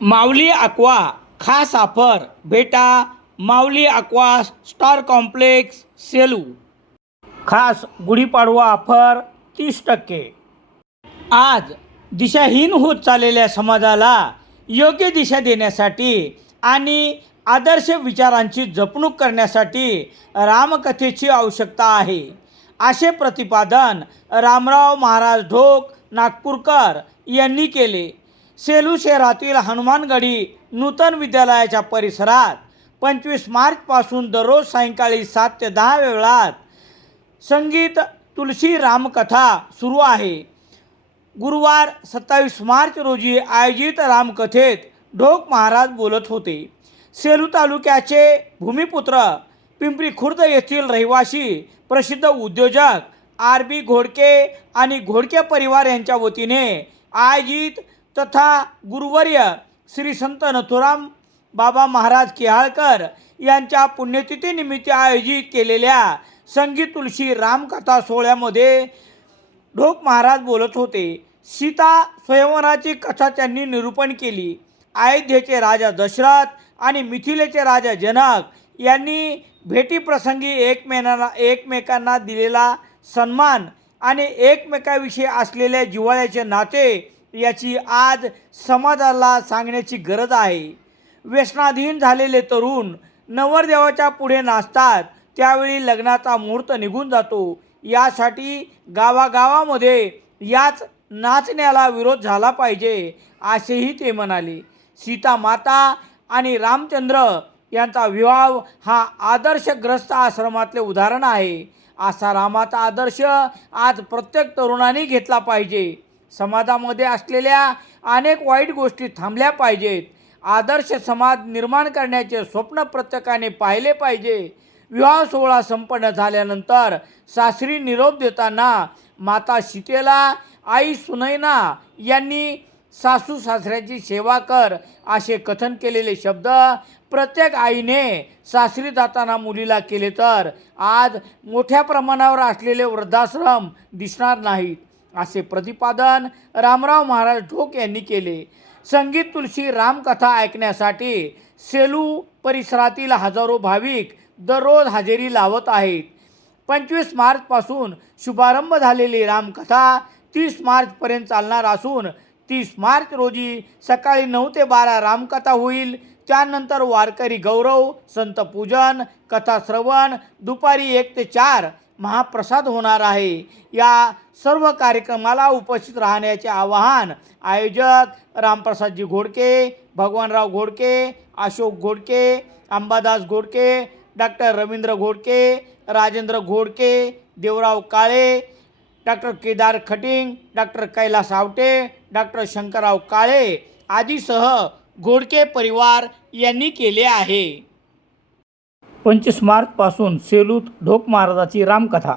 माऊली aqua खास offer भेटा Mauli Aqua star complex Selu. खास गुढीपाडवा ऑफर तीस टक्के. आज दिशाहीन होत चाललेल्या समाजाला योग्य दिशा देण्यासाठी आणि आदर्श विचारांची जपणूक करण्यासाठी रामकथेची आवश्यकता आहे. असे प्रतिपादन रामराव महाराज ढोक नागपूरकर यांनी केले. सेलू शहरातील हनुमानगडी नूतन विद्यालयाच्या परिसरात पंचवीस मार्चपासून दररोज सायंकाळी सात ते दहा वेळात संगीत तुलसी रामकथा सुरू आहे. गुरुवार सत्तावीस मार्च रोजी आयोजित रामकथेत ढोक महाराज बोलत होते. सेलू तालुक्याचे भूमिपुत्र पिंपरी खुर्द येथील रहिवासी प्रसिद्ध उद्योजक आर बी घोडके आणि घोडके परिवार यांच्या वतीने आयोजित तथा गुरुवर्य श्री संत नथुराम बाबा महाराज किहाळकर यांच्या पुण्यतिथीनिमित्त आयोजित केलेल्या संगीत तुलसी रामकथा सोहळ्यामध्ये ढोक महाराज बोलत होते. सीता स्वयंवराची कथा त्यांनी निरूपण केली. अयोध्येचे राजा दशरथ आणि मिथिलेचे राजा जनक यांनी भेटीप्रसंगी एकमेकांना एकमेकांना दिलेला सन्मान आणि एकमेकाविषयी असलेल्या जिव्हाळ्याचे नाते याची आज समाजाला सांगण्याची गरज आहे. व्यसनाधीन झालेले तरुण नवरदेवाच्या पुढे नाचतात. त्यावेळी लग्नाचा मुहूर्त निघून जातो. यासाठी गावागावामध्ये याच नाचण्याला विरोध झाला पाहिजे असेही ते म्हणाले. सीता माता आणि रामचंद्र यांचा विवाह हा आदर्शग्रस्त आश्रमातले उदाहरण आहे. असा रामाचा आदर्श आज प्रत्येक तरुणाने घेतला पाहिजे. समाजामध्ये असलेल्या अनेक वाईट गोष्टी थांबल्या पाहिजेत. आदर्श समाज निर्माण करण्याचे स्वप्न प्रत्येकाने पाहिले पाहिजे. विवाह सोहळा संपन्न झाल्यानंतर सासरी निरोप देताना माता सीतेला आई सुनैना यांनी सासू सासऱ्याची सेवा कर असे कथन केलेले शब्द प्रत्येक आईने सासरी जाताना मुलीला केले तर आज मोठ्या प्रमाणावर असलेले वृद्धाश्रम दिसणार नाहीत. असे प्रतिपादन रामराव महाराज ढोक यांनी केले. संगीत तुलसी रामकथा ऐकण्यासाठी सेलू परिसरातील हजारो भाविक दररोज हजेरी लावत आहेत. पंचवीस मार्चपासून शुभारंभ झालेली रामकथा तीस मार्चपर्यंत चालणार असून तीस मार्च रोजी सकाळी नऊ ते बारा रामकथा होईल. त्यानंतर वारकरी गौरव संत पूजन कथा श्रवण दुपारी एक ते चार महाप्रसाद होणार आहे. या सर्व कार्यक्रमाला उपस्थित राहण्याचे आवाहन आयोजक Ramprasadji Ghodke Bhagwanrao Ghodke Ashok Ghodke Ambadas Ghodke doctor Ravindra Ghodke Rajendra Ghodke Devrao Kale doctor Kedar Khating doctor Kailas Awate doctor Shankarrao Kale आदीसह Ghodke परिवार यांनी केले आहे. पंचवीस मार्चपासून सेलूत ढोक महाराजाची रामकथा.